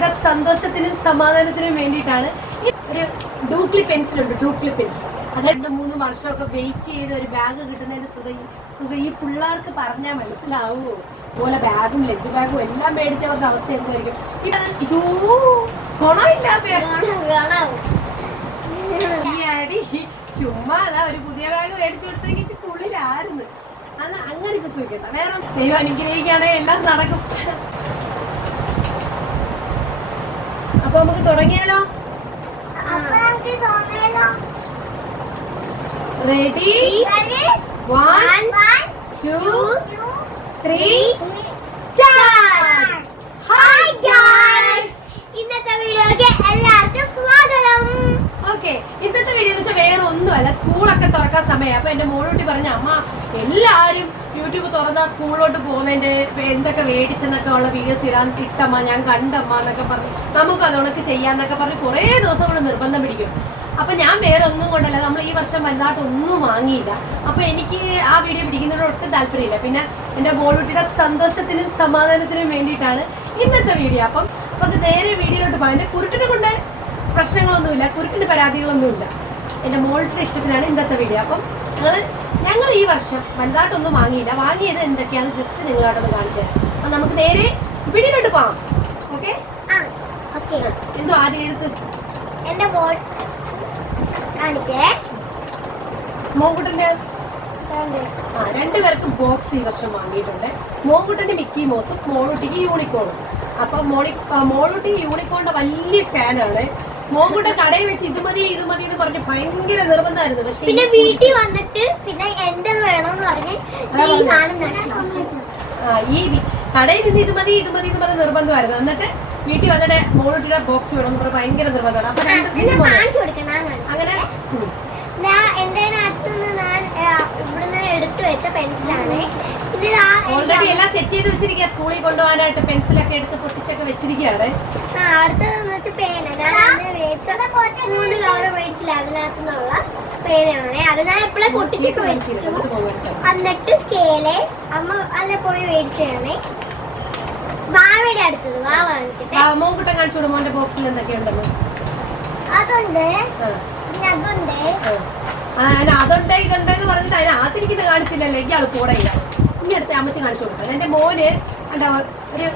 മോളൂട്ടിയുടെ സന്തോഷത്തിനും സമാധാനത്തിനും വേണ്ടിയിട്ടാണ് ഒരു ഡൂക്ലി പെൻസിലുണ്ട് ഡൂക്ലി പെൻസിൽ. അതായത് മൂന്ന് വർഷമൊക്കെ വെയിറ്റ് ചെയ്ത് ഒരു ബാഗ് കിട്ടുന്നതിന്റെ സുഖം സുഖം ഈ പിള്ളേർക്ക് പറഞ്ഞാൽ മനസ്സിലാവുമോ അതുപോലെ ബാഗും ലഞ്ച് ബാഗും എല്ലാം മേടിച്ചവരുടെ അവസ്ഥ എന്തായിരിക്കും ഇത് ഗുണമില്ലാത്ത ചുമ്മാ അതാ ഒരു പുതിയ ബാഗ് മേടിച്ചു കൊടുത്തെങ്കിൽ ഇച്ചിരി ഉള്ളിലായിരുന്നു അന്ന് അങ്ങനെ ഇപ്പൊ സുഖിക്കട്ടെ വേറെ ദൈവം അനുഗ്രഹിക്കുകയാണെങ്കിൽ എല്ലാം നടക്കും. അപ്പൊ നമുക്ക് തുടങ്ങിയാലോ? Ready one two three start hi guys ഇന്നത്തെ എല്ലാവർക്കും സ്വാഗതം. ഓക്കെ ഇന്നത്തെ വീഡിയോ എന്ന് വെച്ചാൽ വേറെ ഒന്നുമല്ല സ്കൂളൊക്കെ തുറക്കാൻ സമയം. അപ്പൊ എന്റെ മോളൂട്ടി പറഞ്ഞ അമ്മ എല്ലാരും യൂട്യൂബ് തുറന്ന സ്കൂളിലോട്ട് പോകുന്നതിന്റെ എന്തൊക്കെ മേടിച്ചെന്നൊക്കെ ഉള്ള വീഡിയോസ് ഇടാൻ ഇട്ടമ്മ ഞാൻ കണ്ടമ്മ എന്നൊക്കെ പറഞ്ഞു നമുക്ക് അതുകൊണ്ടൊക്കെ ചെയ്യാന്നൊക്കെ പറഞ്ഞ് കുറേ ദിവസം കൊണ്ട് നിർബന്ധം പിടിക്കും. അപ്പൊ ഞാൻ വേറെ ഒന്നും കൊണ്ടല്ല നമ്മൾ ഈ വർഷം വലുതായിട്ട് ഒന്നും വാങ്ങിയില്ല. അപ്പൊ എനിക്ക് ആ വീഡിയോ പിടിക്കുന്നതിനോട് ഒട്ടും താല്പര്യമില്ല. പിന്നെ എന്റെ ബോളിവുഡിയുടെ സന്തോഷത്തിനും സമാധാനത്തിനും വേണ്ടിയിട്ടാണ് ഇന്നത്തെ വീഡിയോ അപ്പം അപ്പൊ നേരെ വീഡിയോയിലോട്ട് പോകാം. എന്റെ കുരുട്ടിനെ കൊണ്ട് പ്രശ്നങ്ങളൊന്നുമില്ല കുരുട്ടിന് പരാതികളൊന്നുമില്ല. എന്റെ മോളുടെ ഇഷ്ടത്തിനാണ് ഇന്നത്തെ വീഡിയോ അപ്പം ഞങ്ങൾ ഞങ്ങൾ ഈ വർഷം വലുതായിട്ടൊന്നും വാങ്ങിയില്ല. വാങ്ങിയത് എന്തൊക്കെയാണ് ജസ്റ്റ് നിങ്ങളോടൊന്ന് കാണിച്ചു തരാം. അപ്പം നമുക്ക് നേരെ വീഡിയോയിലോട്ട് പോവാം. ഓക്കെ എന്തോ ആദ്യം എടുത്ത് എന്റെ കാണിക്കേ. മോങ്കുട്ടന്റെ കണ്ടേ? ആ രണ്ടുപേർക്കും ബോക്സ് ഈ വർഷം വാങ്ങിയിട്ടുണ്ട്. മോകുട്ടന്റെ മിക്കി മോസും മോളുട്ടിക്ക് യൂണിക്കോണും അപ്പൊ മോളി മോളുട്ടി യൂണിക്കോണിന്റെ വലിയ ഫാനാണ് മോങ്കുട്ടൻ കടയിൽ വെച്ച് ഇത് മതി ഇത് മതി എന്ന് പറഞ്ഞ് ഭയങ്കര നിർബന്ധമായിരുന്നു. പക്ഷെ പിന്നെ വീട്ടിൽ വന്നിട്ട് പിന്നെ എന്റെ വേണമെന്ന് പറഞ്ഞ് ഈ കടയിൽ നിന്ന് ഇത് മതി ഇത് മതി എന്ന് പറഞ്ഞ നിർബന്ധമായിരുന്നു. എന്നിട്ട് വീട്ടിൽ വന്നിട്ട് മോളുട്ടിയുടെ ബോക്സ് വേണം എന്ന് പറഞ്ഞ് ഭയങ്കര നിർബന്ധമാണ്. അപ്പൊ അങ്ങനെ എന്റെ നാട്ടിൽ നിന്ന് ഞാൻ ഇവിടുന്ന് എടുത്തു വെച്ച പെൻസിലാണ് ഓൾറെഡി എല്ലാം സെറ്റ് ചെയ്ത് വെച്ചിരിക്കുക സ്കൂളിൽ കൊണ്ടുപോകാനായിട്ട് പെൻസിലൊക്കെ എടുത്ത് പൊട്ടിച്ചൊക്കെ വെച്ചിരിക്കുകയാണ് അടുത്തതെന്ന് വെച്ചാൽ പേന. അതിനെ മേടിച്ച മൂന്ന് കവർ മേടിച്ചില്ല. അതിനകത്തു പേനയാണ്. അത് ഞാൻ എപ്പോഴും പൊട്ടിച്ചൊക്കെ വെച്ചു എന്നിട്ട് സ്കേൽ അമ്മ അല്ല പോയി മേടിച്ചതാണ്. വാവയുടെ അടുത്തത്. വാവ കാണിക്കട്ടെ കാണിച്ചു കൊടുക്കും മോന്റെ ബോക്സിൽ എന്തൊക്കെ ഉണ്ടല്ലോ അതുണ്ട്. പിന്നെ അതുണ്ട്. അതുണ്ട് ഇതുണ്ടെന്ന് പറഞ്ഞിട്ട് അതിനകത്തിരിക്കുന്നത് കാണിച്ചില്ലല്ലോ? എങ്കിൽ അത് കൂടെ ഇല്ല ഇനി അടുത്ത അമ്മച്ചി കാണിച്ചു കൊടുക്കാം. എന്റെ മോന് എന്താ ഒരു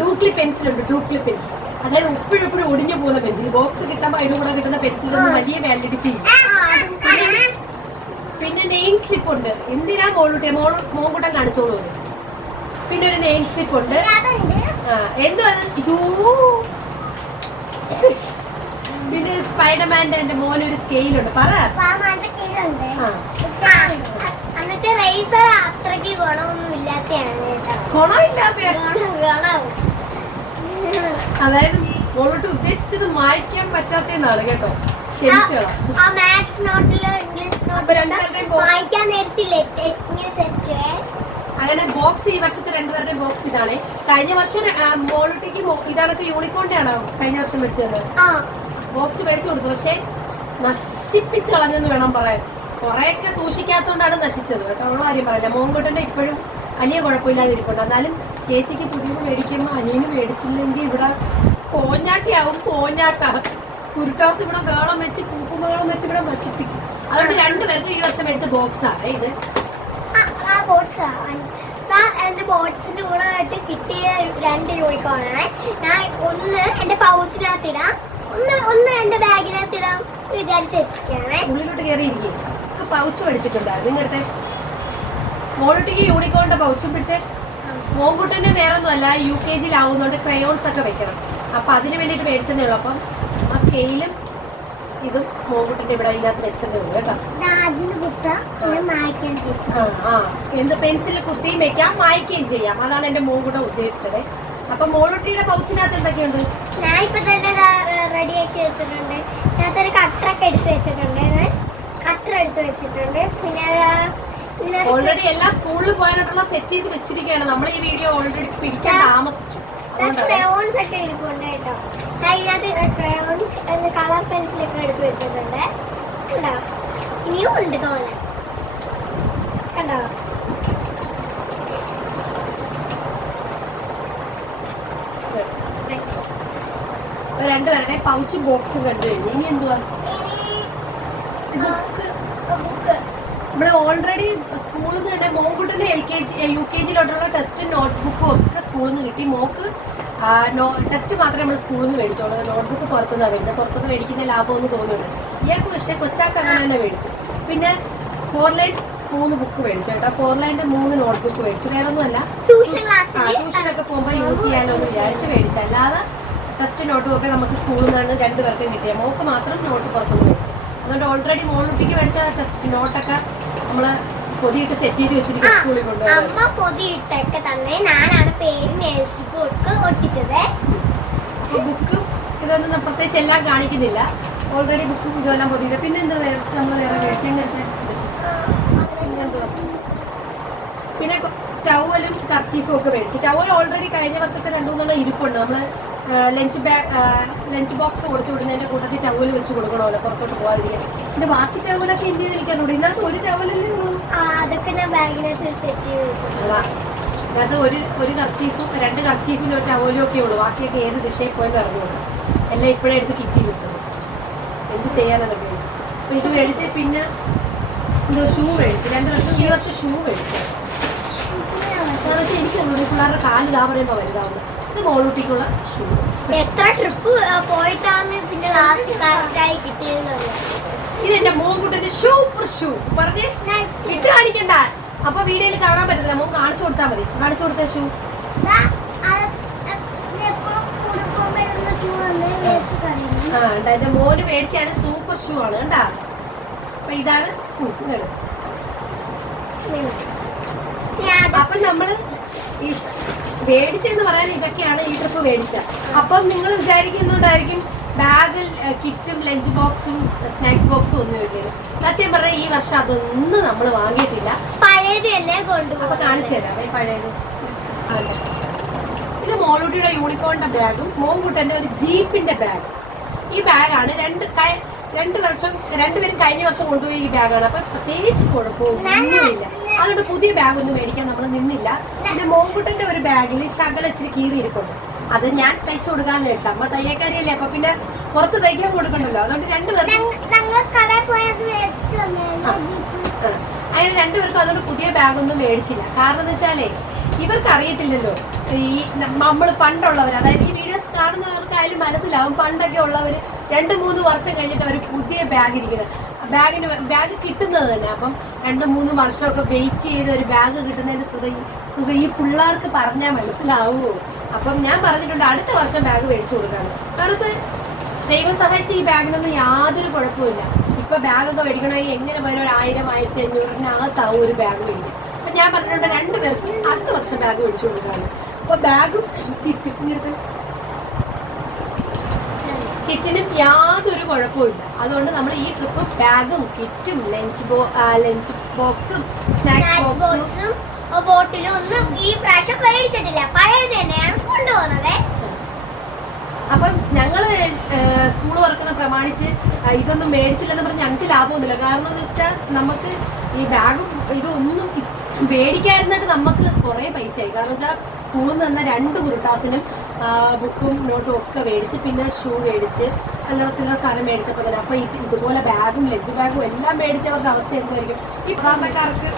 ഡൂക്ലി പെൻസിലുണ്ട് ഡൂക്ലി പെൻസിൽ. അതായത് ഉപ്പിഴുപ്പിഴും ഒടിഞ്ഞു പോകുന്ന പെൻസിൽ. ബോക്സ് കിട്ടുമ്പോൾ അതിന് കൂടെ കിട്ടുന്ന പെൻസിലൊന്നും വലിയ വാലിഡിറ്റി പിന്നെ നെയിം സ്ലിപ്പ് ഉണ്ട്. എന്തിനാ മോളൂട്ടിയ മോൾ മോൻകുട്ടൻ കാണിച്ചോളൂ പിന്നെ ഒരു നെയിം സ്ലിപ്പ് ഉണ്ട്. എന്തോ അത്? പിന്നെ സ്പൈഡർമാന്റെ എന്റെ മോനൊരു സ്കെയിലുണ്ട് പറ. ആ, എന്നിട്ട് റൈസർ അത്രയ്ക്ക് ഗുണമൊന്നും ഇല്ലാത്തതാണ് കേട്ടോ. ഗുണമില്ലാത്ത ഗുണം ഗുണം. അതായത് മോളോട്ട് ഉദ്ദേശിച്ചത് മായ്ക്കാൻ പറ്റാത്തതാണ് കേട്ടോ. ക്ഷമിച്ചോളാം. ആ മാത്സ് നോട്ടിൽ ഇംഗ്ലീഷ് അപ്പൊ രണ്ടുപേരുടെയും box- വായിക്കാൻ നേരത്തില്ലേ? ഇങ്ങനെ തെറ്റുവേ അങ്ങനെ ബോക്സ് ഈ വർഷത്തെ രണ്ടുപേരുടെയും ബോക്സ് ഇതാണ്. കഴിഞ്ഞ വർഷം മോളിട്ടിക്ക് ഇതാണൊക്കെ യൂണിക്കോണിന്റെ ആണോ കഴിഞ്ഞ വർഷം മേടിച്ചത്? ബോക്സ് മേടിച്ചു കൊടുത്തു. പക്ഷെ നശിപ്പിച്ച് കളഞ്ഞെന്ന് വേണം പറയാൻ. കുറെയൊക്കെ സൂക്ഷിക്കാത്തതുകൊണ്ടാണ് നശിച്ചത് കേട്ടോ. ഉള്ള കാര്യം പറയില്ല. മോൻകുട്ടന്റെ ഇപ്പോഴും വലിയ കുഴപ്പമില്ലാതെ ഇരിപ്പുണ്ട് എന്നാലും ചേച്ചിക്ക് പുതിയത് മേടിക്കുമ്പോൾ അനിയന് മേടിച്ചില്ലെങ്കിൽ ഇവിടെ കോഞ്ഞാട്ടിയാവും. കോഞ്ഞാട്ട. കുരുട്ടാത്ത് ഇവിടെ വേളം വെച്ച് കൂക്കുമേളം വെച്ച് ഇവിടെ നശിപ്പിക്കും. അതുകൊണ്ട് രണ്ടുപേർക്ക് ഈ വർഷം മേടിച്ച ബോക്സ് ആണ് ഇത്. കൂടെ ആയിട്ട് കിട്ടിയ രണ്ട് യൂണിക്കോണാണ് ഞാൻ ഒന്ന് എന്റെ പൗച്ചിനകത്ത് ഇടാം ഒന്ന് ഒന്ന് എന്റെ ബാഗിനകത്ത് ഇടാം വിചാരിച്ച് വെച്ചിരിക്കുകയാണ്. ഉള്ളിലോട്ട് കയറിയിരിക്കും പൗച്ച് മേടിച്ചിട്ടുണ്ടായിരുന്നു. നിങ്ങളുടെ മോളിട്ടിക്ക് യൂണിക്കോണിന്റെ പൗച്ചും പിടിച്ചേ മോങ്കുട്ടന്റെ വേറെ ഒന്നുമല്ല യു കെ ജിയിലാവുന്നതുകൊണ്ട് ക്രയോൺസ് ഒക്കെ വെക്കണം. അപ്പൊ അതിന് വേണ്ടിയിട്ട് മേടിച്ചതേ ഉള്ളൂ. അപ്പം ആ സ്കെയിലും ഇതും മോങ്കുട്ടന്റെ ഇവിടെ ഇല്ലാത്ത വെച്ചതേ ഉള്ളൂ കേട്ടോ. എന്ത് പെൻസിൽ കുത്തിയും വെക്കാം മായ്ക്കുകയും ചെയ്യാം. അതാണ് എന്റെ മോങ്കുട്ട ഉദ്ദേശിച്ചത്. അപ്പൊ മോളുട്ടിയുടെ പൗച്ചിനകത്ത് എന്തൊക്കെയുണ്ട്? ഞാൻ ഇപ്പൊ തന്നെ റെഡിയാക്കി വെച്ചിട്ടുണ്ട്. ഇതിനകത്തൊരു കട്ടറൊക്കെ എടുത്ത് വെച്ചിട്ടുണ്ട്. കട്ടർ എടുത്ത് വെച്ചിട്ടുണ്ട്. പിന്നെ ഓൾറെഡി എല്ലാ സ്കൂളിൽ പോകാനായിട്ടുള്ള സെറ്റ് ചെയ്ത് വെച്ചിരിക്കുകയാണ്. നമ്മൾ ഈ വീഡിയോ ഓൾറെഡി പിടിക്കാൻ താമസിച്ചു. ക്രയോൺസ് ഒക്കെ ഇരിപ്പുണ്ട് കേട്ടോ. ക്രയോൺസ് കളർ പെൻസിലൊക്കെ എടുത്ത് വെച്ചിട്ടുണ്ട്. കണ്ടോ? ഇനിയും ഉണ്ട് തോന്നെ കണ്ടോ? അപ്പൊ രണ്ടുപേരുടെ പൗച്ചും ബോക്സും കണ്ടു കഴിഞ്ഞു. ഇനി എന്തുവാ? ബുക്ക് നമ്മൾ ഓൾറെഡി സ്കൂളിൽ നിന്ന് തന്നെ മോക്കുട്ടിന്റെ L K G U K ജിയിലോട്ടുള്ള test നോട്ട്ബുക്കും ഒക്കെ സ്കൂളിൽ നിന്ന് കിട്ടി. മോക്ക് ടെസ്റ്റ് മാത്രമേ നമ്മൾ സ്കൂളിൽ നിന്ന് മേടിച്ചോളൂ. നോട്ട്ബുക്ക് പുറത്തുനിന്നാണ് മേടിച്ചത് പുറത്തുനിന്ന് മേടിക്കുന്ന ലാഭമൊന്നും തോന്നുന്നുണ്ട്. ഇയാൾക്ക് പക്ഷേ കൊച്ചാക്ക് അങ്ങനെ തന്നെ മേടിച്ചു. പിന്നെ ഫോർ ലൈൻ മൂന്ന് ബുക്ക് മേടിച്ചു കേട്ടോ. ഫോർ ലൈന്റെ മൂന്ന് നോട്ട്ബുക്ക് മേടിച്ചു. വേറെ ഒന്നുമല്ല ട്യൂഷൻ ക്ലാസ്സിൽ ട്യൂഷനൊക്കെ പോകുമ്പോൾ യൂസ് ചെയ്യാനോ എന്ന് വിചാരിച്ച് മേടിച്ചു. അല്ലാതെ ടെസ്റ്റ് നോട്ടും ഒക്കെ നമുക്ക് സ്കൂളിൽ നിന്നാണ് രണ്ടുപേർക്കും കിട്ടിയ. മോക്ക് മാത്രം നോട്ട് പുറത്തുനിന്ന് മേടിച്ചു. അതുകൊണ്ട് ഓൾറെഡി മോളുട്ടിക്ക് മേടിച്ച ടെസ്റ്റ് നോട്ടൊക്കെ നമ്മൾ പൊതിയിട്ട് സെറ്റ് ചെയ്ത് വെച്ചിരിക്കും സ്കൂളിൽ കൊണ്ടുപോകാൻ. അമ്മ പൊതിയിട്ടൊക്കെ തന്നെ. ഞാനാണ് പേര് ഒട്ടിച്ചത്. ബുക്കും ഇതൊന്നും പ്രത്യേകിച്ച് എല്ലാം കാണിക്കുന്നില്ല. ഓൾറെഡി ബുക്കും ഇതെല്ലാം പൊതിയിട്ട്. പിന്നെ എന്താ വേറെ നമ്മൾ വേറെ വേഷം പിന്നെന്തുവാ പിന്നെ ടവലും കർച്ചീഫും ഒക്കെ മേടിച്ചു. ടവൽ ഓൾറെഡി കഴിഞ്ഞ വർഷത്തെ രണ്ടു മൂന്നെണ്ണം ഇരിപ്പുണ്ട്. നമ്മൾ ലഞ്ച് ബാഗ് ലഞ്ച് ബോക്സ് കൊടുത്തു വിടുന്നതിന്റെ കൂട്ടത്തിൽ ടവൽ വെച്ച് കൊടുക്കണമല്ലോ പുറത്തോട്ട് പോകാതിരിക്കാൻ പിന്നെ ബാക്കി ടവലൊക്കെ എന്ത് ചെയ്തിരിക്കാനുണ്ട്? ഇതിനകത്ത് ഒരു ടവലല്ലേ ഉള്ളൂ. അതൊക്കെ ഞാൻ ബാഗിനകത്ത് സെറ്റ് ചെയ്ത് അതായത് ഒരു ഒരു കർച്ചീഫും രണ്ട് കർച്ചീഫിലും ഒരു ടവലും ഒക്കെ ഉള്ളൂ. ബാക്കിയൊക്കെ ഏത് ദിശയിൽ പോയെന്ന് അറിഞ്ഞുള്ളൂ എല്ലാം ഇപ്പോഴേ എടുത്ത് കിറ്റി വെച്ചത്. എന്ത് ചെയ്യാനാണ് ഗേൾസ് അപ്പോൾ ഇത് മേടിച്ച് പിന്നെ എന്തോ ഷൂ മേടിച്ചു. രണ്ട് വർഷം ഈ വർഷം ഷൂ മേടിച്ചു. ഈ പിള്ളേരുടെ കാൽ ഇതാ പറയുമ്പോൾ വലുതാവുന്നു. ഇത് മോളൂട്ടിക്കുള്ള ഷൂ എത്ര ട്രിപ്പ് പോയിട്ടാണ് പിന്നെ ലാസ്റ്റ് കറക്റ്റായി കിട്ടിയത് ഇത് എന്റെ മോൻകുട്ടന്റെ സൂപ്പർ ഷൂ പറഞ്ഞേ? ഇട്ട് കാണിക്കണ്ട. അപ്പൊ വീഡിയോയിൽ കാണാൻ പറ്റത്തില്ല. മോൻ കാണിച്ചു കൊടുത്താൽ മതി. കാണിച്ചു കൊടുത്ത ഷൂ. എന്റെ മോന് മേടിച്ചാണ് സൂപ്പർ ഷൂ ആണ്. കണ്ടാ? അപ്പൊ ഇതാണ്. അപ്പൊ നമ്മൾ ഈ മേടിച്ചെന്ന് പറയാൻ ഇതൊക്കെയാണ് ഈ ട്രിപ്പ് മേടിച്ച അപ്പം നിങ്ങൾ വിചാരിക്കുന്നുണ്ടായിരിക്കും ബാഗിൽ കിറ്റും ലഞ്ച് ബോക്സും സ്നാക്സ് ബോക്സും ഒന്നും വെക്കരുത് സത്യം പറഞ്ഞാൽ ഈ വർഷം അതൊന്നും നമ്മൾ വാങ്ങിയിട്ടില്ല. പഴയത് തന്നെ അപ്പൊ കൊണ്ടുപോകും കാണിച്ചു തരാം ഈ പഴയത്. ഇത് മോളൂട്ടിയുടെ യൂണിക്കോണിന്റെ ബാഗും മോൻകുട്ടന്റെ ഒരു ജീപ്പിന്റെ ബാഗ്. ഈ ബാഗാണ് രണ്ട് രണ്ട് വർഷം രണ്ടുപേരും കഴിഞ്ഞ വർഷം കൊണ്ടുപോയി ഈ ബാഗാണ്. അപ്പൊ പ്രത്യേകിച്ച് കുഴപ്പമൊന്നുമില്ല. അതുകൊണ്ട് പുതിയ ബാഗ് ഒന്നും മേടിക്കാൻ നമ്മൾ നിന്നില്ല. പിന്നെ മോൻകുട്ടന്റെ ഒരു ബാഗിൽ ശകല ഇച്ചിരി കീറി ഇരിപ്പുണ്ട് അത് ഞാൻ തയ്ച്ചു കൊടുക്കാന്ന് വെച്ചാൽ അമ്മ തയ്യക്കാരിയല്ലേ? അപ്പൊ പിന്നെ പുറത്ത് തയ്ക്കാൻ കൊടുക്കണ്ടല്ലോ. അതുകൊണ്ട് രണ്ടുപേർക്കും. അങ്ങനെ രണ്ടുപേർക്കും അതുകൊണ്ട് പുതിയ ബാഗൊന്നും മേടിച്ചില്ല. കാരണം എന്ന് വെച്ചാലേ ഇവർക്ക് അറിയത്തില്ലല്ലോ. ഈ നമ്മൾ പണ്ടുള്ളവർ അതായത് ഈ വീഡിയോസ് കാണുന്നവർക്കായാലും മനസ്സിലാവും. പണ്ടൊക്കെ ഉള്ളവർ രണ്ട് മൂന്ന് വർഷം കഴിഞ്ഞിട്ട് അവർ പുതിയ ബാഗ് ഇരിക്കുന്നത്. ബാഗിന് ബാഗ് കിട്ടുന്നത് തന്നെ. അപ്പം രണ്ട് മൂന്ന് വർഷമൊക്കെ വെയിറ്റ് ചെയ്ത് ഒരു ബാഗ് കിട്ടുന്നതിന്റെ സുഖ സുഖ ഈ പിള്ളേർക്ക് പറഞ്ഞാൽ മനസ്സിലാവുമോ അപ്പം ഞാൻ പറഞ്ഞിട്ടുണ്ട് അടുത്ത വർഷം ബാഗ് മേടിച്ചു കൊടുക്കാണ് കാരണം ദൈവം സഹായിച്ച് ഈ ബാഗിനൊന്നും യാതൊരു കുഴപ്പമില്ല ഇപ്പൊ ബാഗൊക്കെ മേടിക്കണമെങ്കിൽ എങ്ങനെ പോയാലും ഒരു ആയിരം ആയിരത്തി അഞ്ഞൂറിനകത്താവും ഒരു ബാഗ് മേടിക്കും അപ്പൊ ഞാൻ പറഞ്ഞിട്ടുണ്ട് രണ്ടുപേർക്കും അടുത്ത വർഷം ബാഗ് മേടിച്ചു കൊടുക്കാണ് അപ്പൊ ബാഗും കിറ്റും കിറ്റിനും യാതൊരു കുഴപ്പമില്ല അതുകൊണ്ട് നമ്മൾ ഈ ട്രിപ്പ് ബാഗും കിറ്റും ലഞ്ച് ബോ ലഞ്ച് ബോക്സും സ്നാക്സ് ബോക്സും ബോട്ടിലും ഒന്നും ഈ പ്രാവശ്യം മേടിച്ചിട്ടില്ല. പഴയത് തന്നെയാണ് കൊണ്ടുപോകുന്നത്. അപ്പം ഞങ്ങൾ സ്കൂൾ വർക്കുന്ന പ്രമാണിച്ച് ഇതൊന്നും മേടിച്ചില്ലെന്ന് പറഞ്ഞ് ഞങ്ങൾക്ക് ലാഭമൊന്നുമില്ല. കാരണം എന്ന് വെച്ചാൽ നമുക്ക് ഈ ബാഗും ഇതൊന്നും മേടിക്കാതിരുന്നിട്ട് നമുക്ക് കുറേ പൈസയായി. കാരണം വെച്ചാൽ സ്കൂളിൽ നിന്ന് തന്ന രണ്ട് കുരുട്ടാസിനും ബുക്കും നോട്ടും ഒക്കെ മേടിച്ച് പിന്നെ ഷൂ മേടിച്ച് അല്ല ചില സാധനം മേടിച്ചപ്പോൾ തന്നെ. അപ്പോൾ ഇത് ഇതുപോലെ ബാഗും ലഞ്ച് ബാഗും എല്ലാം മേടിച്ചവരുടെ അവസ്ഥ എന്തായിരിക്കും? ഈ സാധാരണക്കാർക്ക്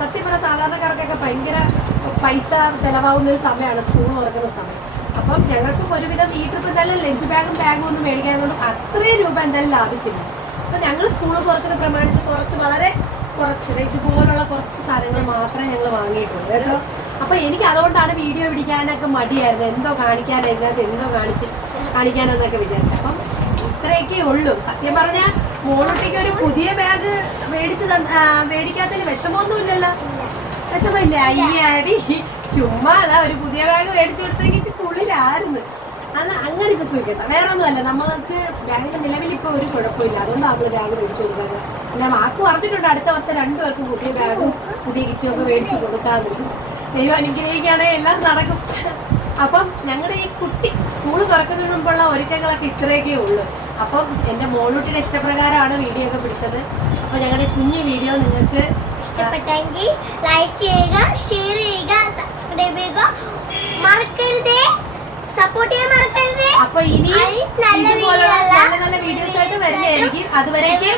സത്യം പറഞ്ഞാൽ സാധാരണക്കാർക്കൊക്കെ ഭയങ്കര പൈസ ചിലവാകുന്ന ഒരു സമയമാണ് സ്കൂൾ തുറക്കുന്ന സമയം. അപ്പം ഞങ്ങൾക്ക് ഒരുവിധം ഈ ട്രിപ്പ് എന്തായാലും ലഞ്ച് ബാഗും ബാഗും ഒന്നും മേടിക്കാത്തതുകൊണ്ട് അത്രയും രൂപ എന്തായാലും ലാഭിച്ചില്ല. അപ്പം ഞങ്ങൾ സ്കൂൾ തുറക്കുന്ന പ്രമാണിച്ച് കുറച്ച് വളരെ കുറച്ച് ഇതുപോലുള്ള കുറച്ച് സാധനങ്ങൾ മാത്രമേ ഞങ്ങൾ വാങ്ങിയിട്ടുള്ളൂ. കേട്ടോ? അപ്പം എനിക്ക് അതുകൊണ്ടാണ് വീഡിയോ പിടിക്കാനൊക്കെ മടിയായിരുന്നു. എന്തോ കാണിക്കാനോ എന്തോ കാണിച്ച് കാണിക്കാനെന്നൊക്കെ വിചാരിച്ചു അപ്പം ഇത്രയൊക്കെ ഉള്ളൂ. സത്യം പറഞ്ഞാൽ മോളുട്ടിക്ക് ഒരു പുതിയ ബാഗ് മേടിച്ച് മേടിക്കാത്തതിന് വിഷമമൊന്നുമില്ലല്ലോ. വിഷമില്ല അയ്യാടി ചുമ്മാ അതാ ഒരു പുതിയ ബാഗ് മേടിച്ചു കൊടുത്തെങ്കിൽ ഉള്ളിലായിരുന്നു അന്ന് അങ്ങനെ ഇപ്പൊ സൂക്ഷിക്കണ്ട. വേറെ ഒന്നുമല്ല നമ്മൾക്ക് ബാഗ് നിലവിൽ ഇപ്പൊ ഒരു കുഴപ്പമില്ല. അതുകൊണ്ടാണ് നമ്മൾ ബാഗ് മേടിച്ചു കൊടുക്കുന്നത് പിന്നെ വാക്ക് പറഞ്ഞിട്ടുണ്ട് അടുത്ത വർഷം രണ്ടുപേർക്കും പുതിയ ബാഗും പുതിയ കിറ്റും ഒക്കെ മേടിച്ചു കൊടുക്കാമെന്ന്. ദൈവം അനുഗ്രഹിക്കുകയാണെങ്കിൽ എല്ലാം നടക്കും. അപ്പം ഞങ്ങളുടെ ഈ കുട്ടി സ്കൂൾ തുറക്കുന്നതിന് മുമ്പുള്ള ഒരുക്കങ്ങളൊക്കെ ഇത്രയൊക്കെ ഉള്ളൂ. അപ്പം എന്റെ മോളൂട്ടിയുടെ ഇഷ്ടപ്രകാരമാണ് വീഡിയോ ഒക്കെ പിടിച്ചത്. അപ്പം ഞങ്ങളുടെ കുഞ്ഞു വീഡിയോ നിങ്ങൾക്ക് ഇഷ്ടപ്പെട്ടെങ്കിൽ ലൈക്ക് ചെയ്യുക ഷെയർ ചെയ്യുക സബ്സ്ക്രൈബ് ചെയ്യുക. മറക്കരുതേ. സപ്പോർട്ട് ചെയ്യാൻ മറക്കരുതേ. അപ്പോൾ ഇനി നല്ല നല്ല വീഡിയോസ് ആയിട്ട് വരുന്നതായിരിക്കും. അതുവരേക്കും